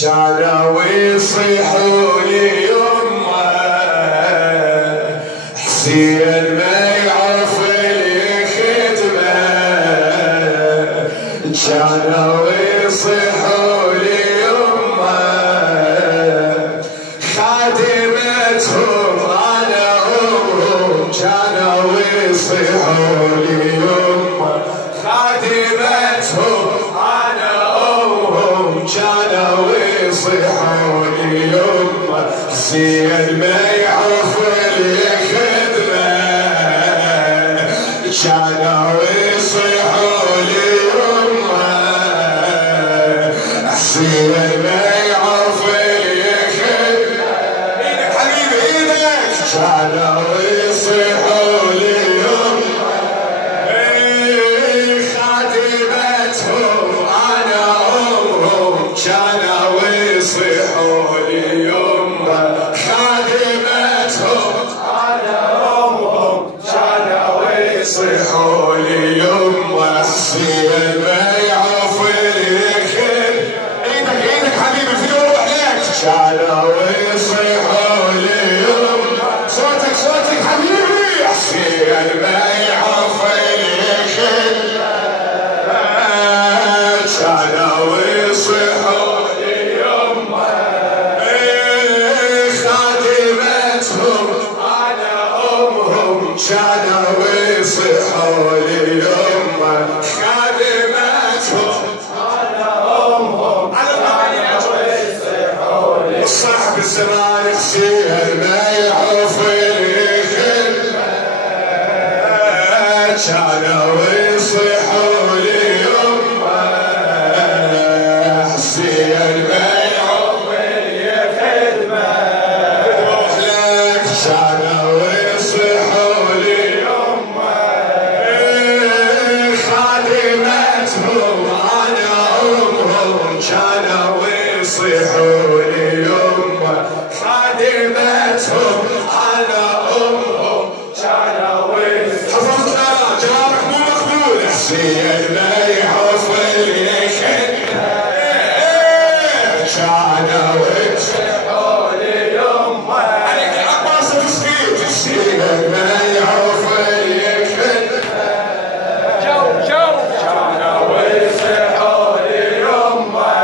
كانوا يصيحوا لي يمه حسين ما يعرف الخدمه كانوا يصيحوا لي يمه خادمتهم انا امهم كانوا يصيحوا لي يمه خادمتهم انا امهم كانوا يصيحوا لي يمه حسين ما يعرف الخدمه كانوا يصيحوا لي يمه حسين ما يعرف الخدمه ايدك حبيبي ايدك كانوا يصيحوا لي يمه خادمتهم انا امهم كانوا يصيحوا لي يمه خادمتهم انا امهم كانوا يصيحوا لي يمه حسين ما يعرف الخير ايدك ايدك حبيبي في روح لك كانوا يصيحوا لي يمه صوتك صوتك حبيبي حسين ما يعرف الخير كانوا يصيحوا لي يمه خادمتهم انا امهم كانوا يصيحوا لي يمه خادمتهم انا امهم كانوا يصيحوا لي صاحب الزمان حسين ما يعرف الكلمه كانوا يصيحوا لي يمه حسين ما يعرف الخدمه روح لك كانوا يصيحوا لي يمه خادمتهم انا امهم كانوا يصيحوا لي يمه خادمتهم انا امهم كانوا حفظنا جوابك مو مقبول حسين ما يعرف الخدمه كانوا يصيحوا لي يمه عليك العباس تسكيت حسين ما يعرف الخدمه جو كانوا يصيحوا لي يمه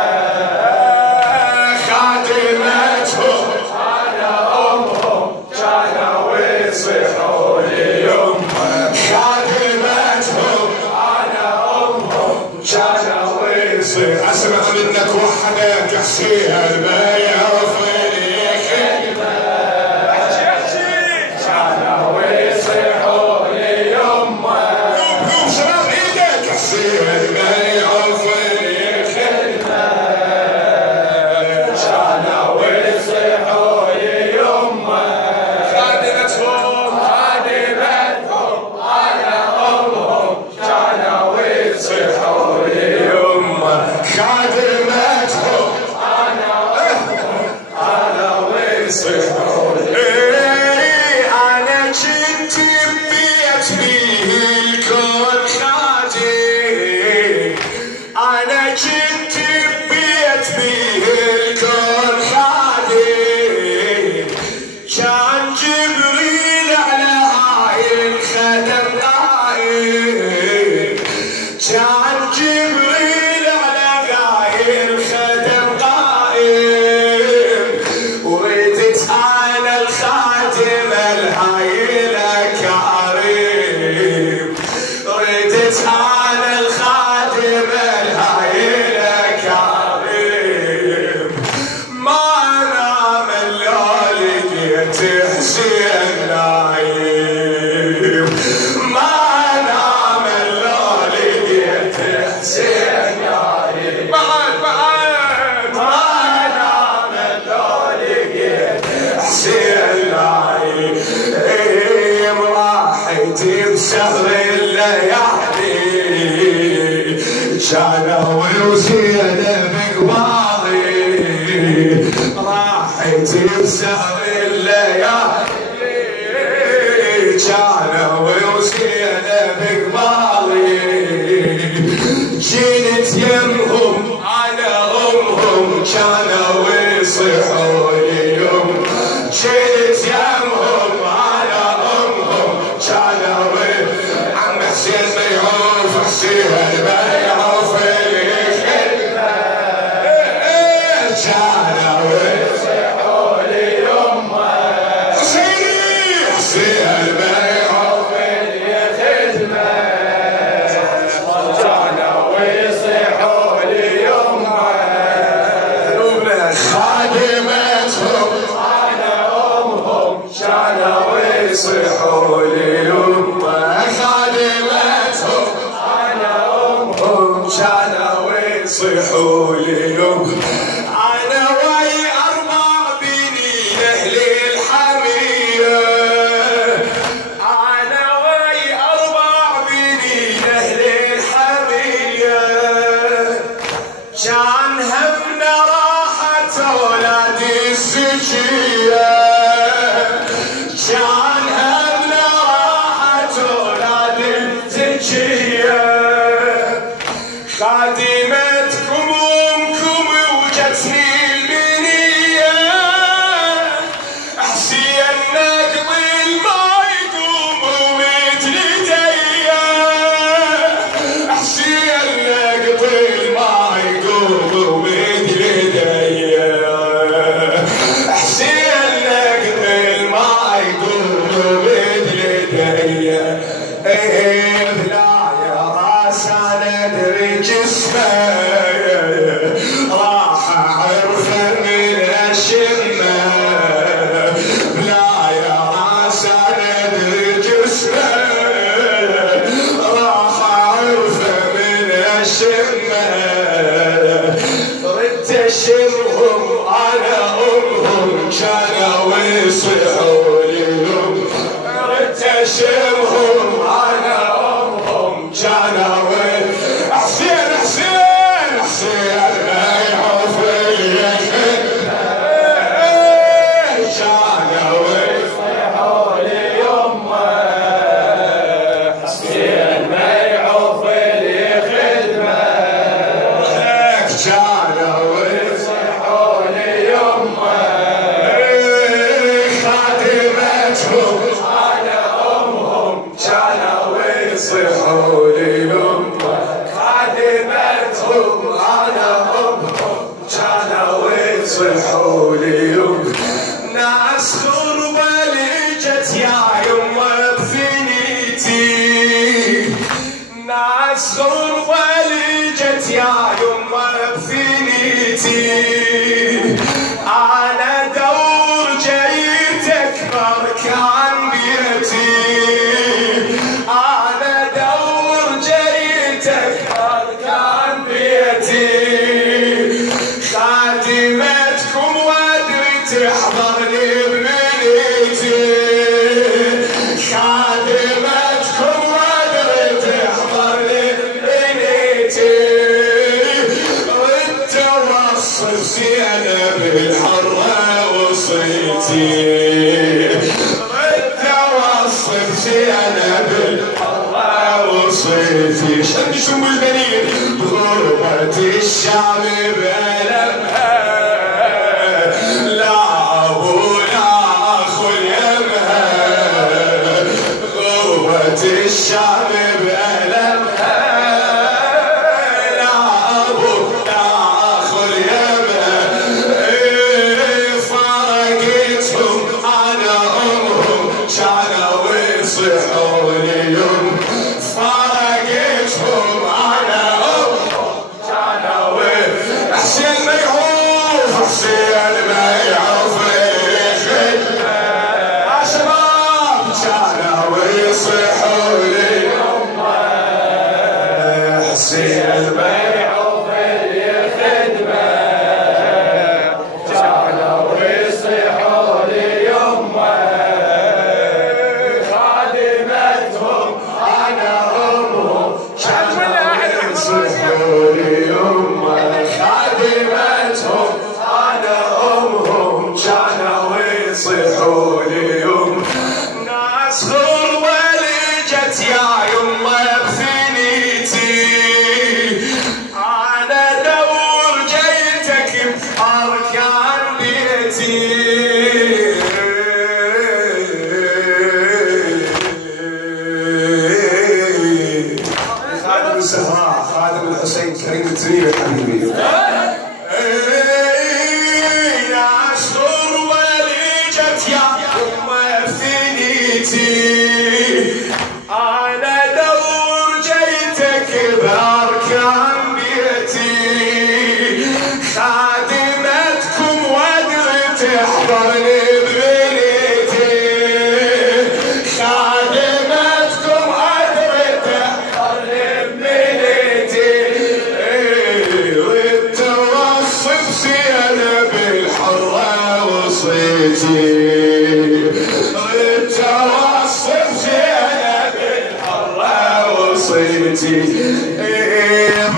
خادمتهم انا امهم كانوا يصيحوا لي يمه خادمتهم انا امهم كانوا يصيحوا اسمع منك وحدك حسين ما يعرف الخدمه كانوا يصيحوا لي يمه قوم شباب ايدك حسين ما يعرف الخدمه كانوا يصيحوا لي يمه خادمتهم انا امهم كانوا يصيحوا لي يمه خادمتهم انا امهم كانوا يصيحوا لي انا كنت ببيت فيه الكون خادم انا كنت ببيت فيه الكون خادم كان جبريل على هاي الخدم قائم كان جبريل على هاي الخدم قائم وردت انا الخادم الهاي الكريم ردت انا الخادم الهاي الكريم ما نام الا لقيت حسين نايم ما نام الا لقيت حسين نايم بعد ما نام الا لقيت حسين نايم راحت بسهر الليالي كانوا وزينب قواضي راحت بسهر الليالي كانوا وزينب قواضي جيت يمهم كانوا يصيحوا لي يوم شلت يمهم على امهم كانوا عم حسين بيعوف حسين بيعوف الخدمة كانوا يصيحوا لي يوم حسين بيعوف الخدمة كانوا يصيحوا لي يوم خادمتهم على امهم كانوا يصيحوا لي يما خادمتهم على امهم كانوا يصيحوا لي يما انا ويا 4 بنين اهل الحميه انا ويا 4 بنين اهل الحميه كان همنا أولاد الزكية كان همنا راحة أولاد الزكية خادمتكم أمكم وجتني المنية حسين نقضي ما يقوم ومثل ديا حسين نقضي ما يقوم ومثل ديا شمهم على امهم كانوا يصيحوا لي يوم ردت شمهم على امهم كانوا حسين حسين حسين بيعوف الخدمة كانوا يصيحوا لي يوم حسين بيعوف الخدمة كانوا يصيحوا لي يوم خادمتهم على امهم كانوا يصيحوا لي يوم خادمتهم على امهم كانوا يصيحوا لي يوم ناس خربة لجت يا يما بثنيتي ناس غربة لجت يا يما بثنيتي أنا دور جيت أكبر كان بيتي أنا دور جيت أكبر كان بيتي خادمتكم وادري تحضرني بمنيتي خادمتكم وادري تحضرني بمنيتي وانت وصف زينب الحرة وصيتي وانت وصف زينب الحرة وصيتي شد شم البنين بغربة الشعب بألمها لا أبو لا أخو يمها غربة الشعب بألمها لا أبو لا أخو يمها فرقتهم على أمهم كانوا يصيحوا لي يوم فرقتهم على أمهم كانوا حسين لك حبيبي. أنا دور جيتك بأركان بيتي خادمتكم وادري تحضرني ببنيتي خادمتكم وادري تحضرني ببنيتي والتوصف زينة بالحرة وصيتي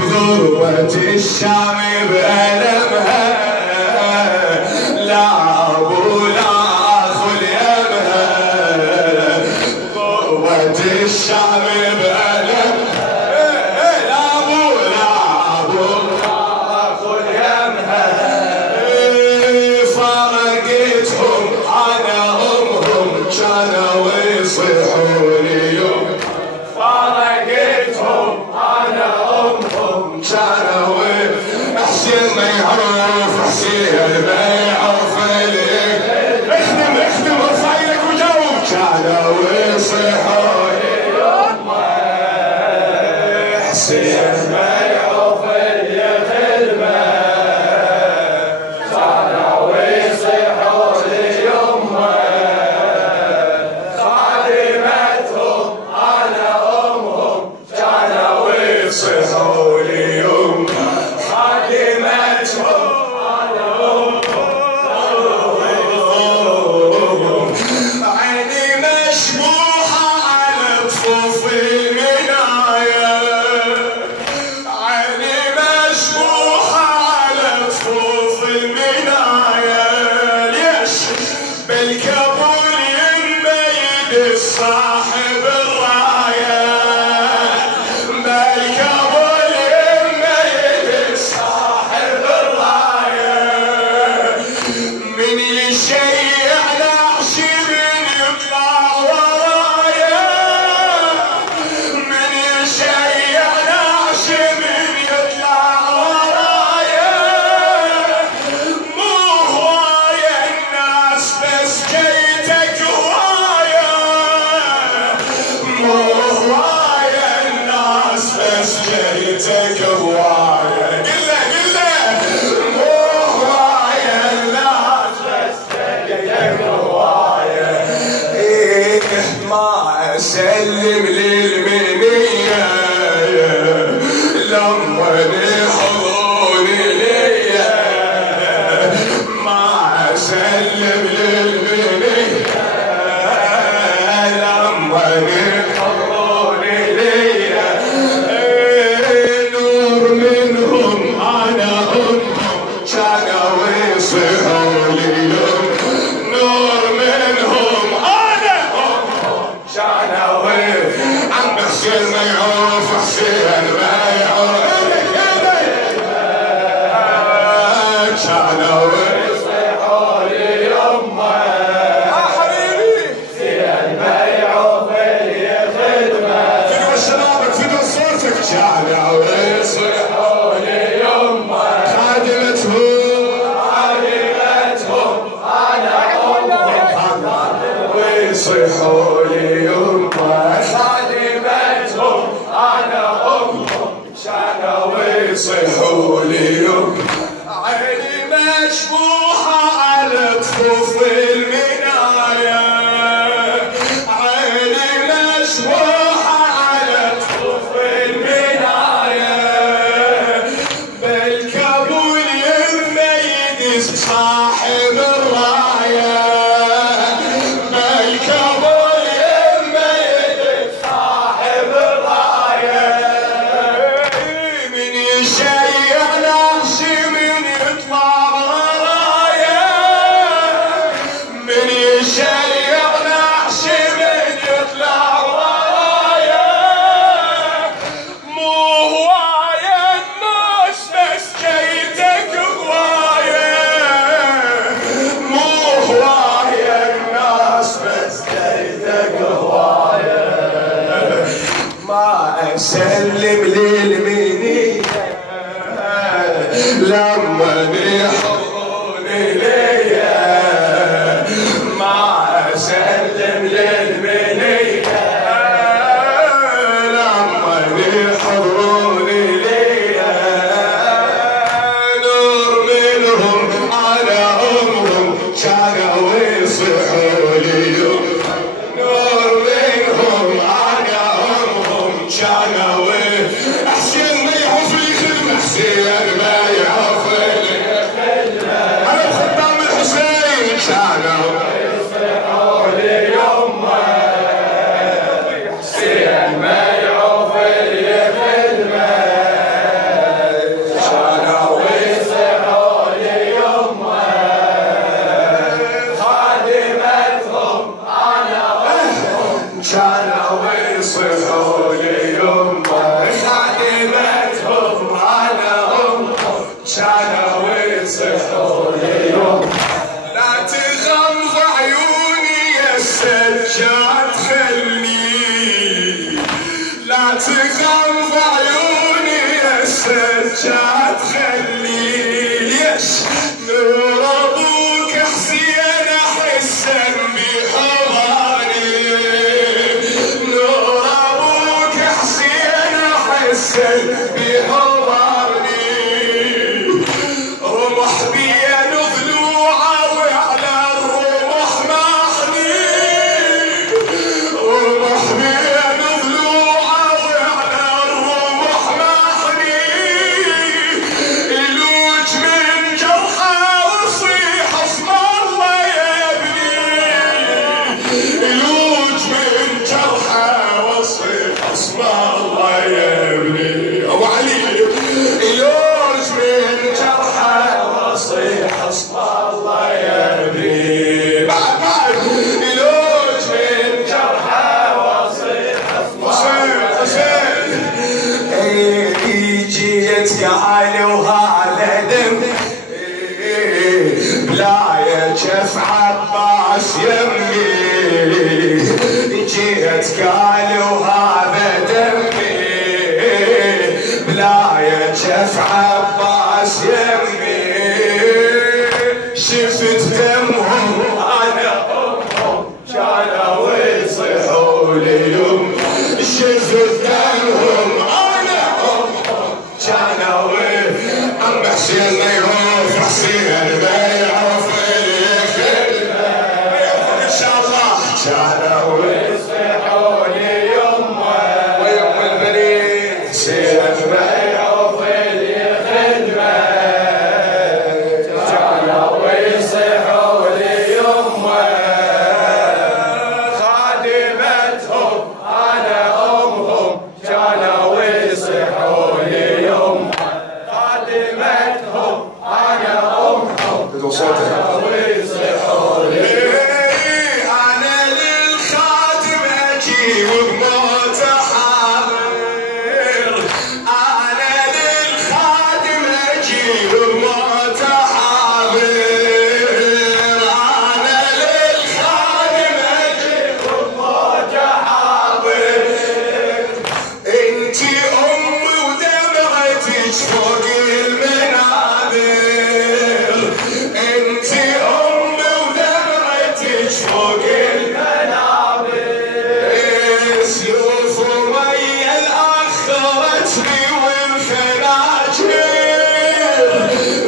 بغربة الشام بألمها لا أبو لا أخو اليمها غربة الشام بألمها لا أبو لا أخو اليمها فرقتهم أنا أمهم كانوا يصيحوني يوم فرقتهم أنا أمهم كانوا حسين ما يعرف حسين ما يعرف ليه اخدم رفايلك وجاوب كانوا يصيحوني يما حسين ما يعرف لي خدمة كانوا يصيحوني يما خادمتهم أنا أمهم كانوا يصيحوني يوم خادمتهم أنا أمهم عيني مشبوحة على طفوف المناية عيني مشبوحة على طفوف المناية ليش بالكابول يميد صاحب الراية بالكابول يميد صاحب الراية من يشيع نعشي من يطلع ورايا من يشيع نعشي من يطلع ورايا مو هواية الناس بس جيتك هواية مو هواية الناس بس جيتك هواية قله مو هواية الناس بس جيتك هواية ما أسلم للمنية لما يحضروني ليا ما أسلم للمنية لما يحضروني ليا نور منهم أنا أمهم كانوا يصيحوني نور منهم أنا أمهم كانوا عم حسين ما يعرف حسين ما يعرف كانوا يصيحوني يما حبيبي حسين ما يعرف لي خدمة فدوى شبابك فدوى صوتك كانوا يصيحوني يما خادمتهم أنا أمهم ويصيحوني يما خادمتهم أنا أمهم كانوا يصيحوني يما عيني مشبوحة على طفوف المناية عيني مشبوحة على طفوف المناية بالكابول يميد صاحب الراية بالكابول يميد صاحب الراية من يشيع نعشي من يطلع ورايا من يشيع نعشي من يطلع ورايا مو هواية الناس بس جيتك هواية لما يحضروني ليا ما اسلم للمنيه لما يحضروني ليا نور منهم على امهم كانوا يصيحوا لي نور منهم على امهم كانوا حسين ما يعرف لي خدمه حسين ما يعرف لي خدمه انا بخدام الحسين كانوا يصيحوا لي يمه حسين ما يعرف لي خدمه كانوا يصيحوا لي يمه خادمتهم انا امهم كانوا يصيحوا لي يمه خادمتهم انا امهم كانوا يصيحوا لي يمه لا تغمض عيوني يا السجاد خلي لا تغمض عيوني يا السجاد خلي ليش نور ابوك حسين احسن بحضاني نور ابوك حسين احسن بحضاني رمح بين ضلوعه وعلى الرمح محني رمح بين ضلوعه وعلى الرمح محني يلوج من جرحه ويصيح اسم الله يا ابني يلوج من جرحه ويصيح اسم الله يا ابني ابو علي يلوج من جرحه ويصيح اسم الله يا ابني بعد يلوج من جرحه ويصيح اسم الله جيت قال وهذا دم بلا جف عباس يمي جيت قال وهذا دمي بلا جف عباس يمي شفت دمهم انا امهم كانوا يصيحوا لي يم شفت دمهم انا امهم كانوا عم حسين ما يعرف حسين ما يعرف لي خدمه ان شاء الله كانوا يصيحوا لي يمه ويم البنين حسين ما يعرف لي خدمه كانوا يصيحوا لي يمه خادمتهم انا امهم كانوا يصيحوا لي يمه خادمتهم انا امهم كانوا يصيحوا لي انا للخادم اجيب بموته حاضر انا للخادم اجيب بموته حاضر انا للخادم اجيب بموته حاضر انتي امي ودمعتك فوق المنابر انتي امي ودمعتك فوق المنابر سيوف مي الاخرتني والخناجر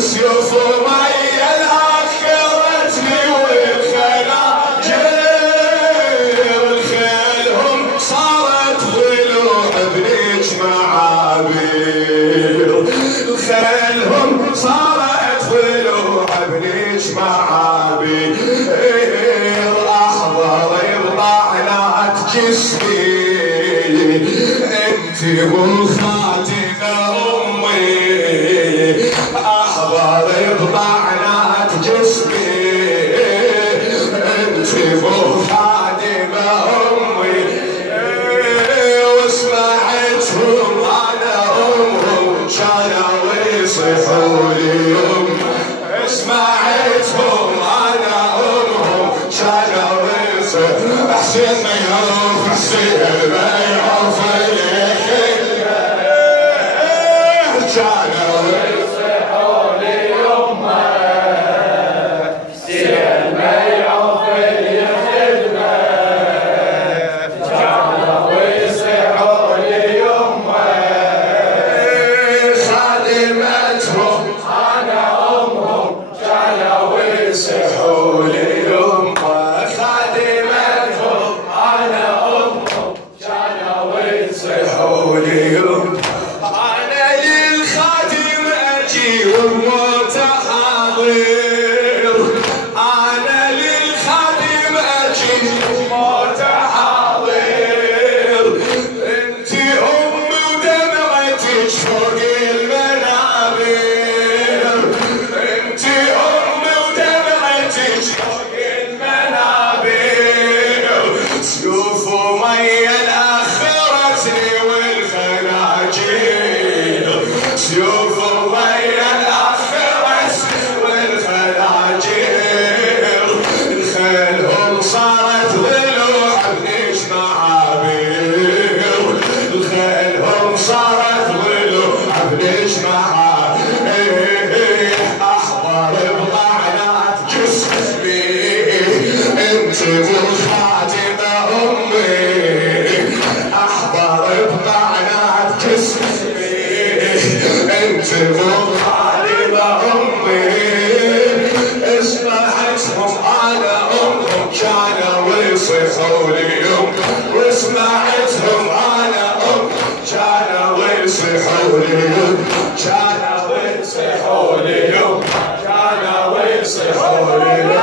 سيوف مي الاخرتني والخناجر خيلهم صارت ضلوع بنيج معابير خيلهم صارت ضلوع بنيج معابير احضر بطعنات جسمي انت والخاتمه امي احضر بطعنات جسمي انت والخاتمه امي وسمعتهم انا امهم كانوا يصيحوا لي يم سمعتهم انا امهم كانوا يصيحوا حسين ما يعرف حسين ما يعرف لي كلمه كانوا يصيحوا حاضر انا للخادم اجي موت حاضر انتي امي ودمعتك فوق المنابر انتي امي ودمعتك فوق المنابر سيوف ومي الاخرتني والخناجير سيوف ومي الاخرتني والخناجير الخيلهم صارت ضلوع بنيش معابير الخيلهم صارت ضلوع بنيش معابير احضر بطعنات جسمي انت مو خادمة امي احضر بطعنات جسمي انت مو خادمة امي اسمعتهم انا امهم كانوا يصيحوا لي يوم واسمعتهم انا امهم كانوا يصيحوا لي يوم كانوا يصيحوا لي يوم كانوا يصيحوا لي يوم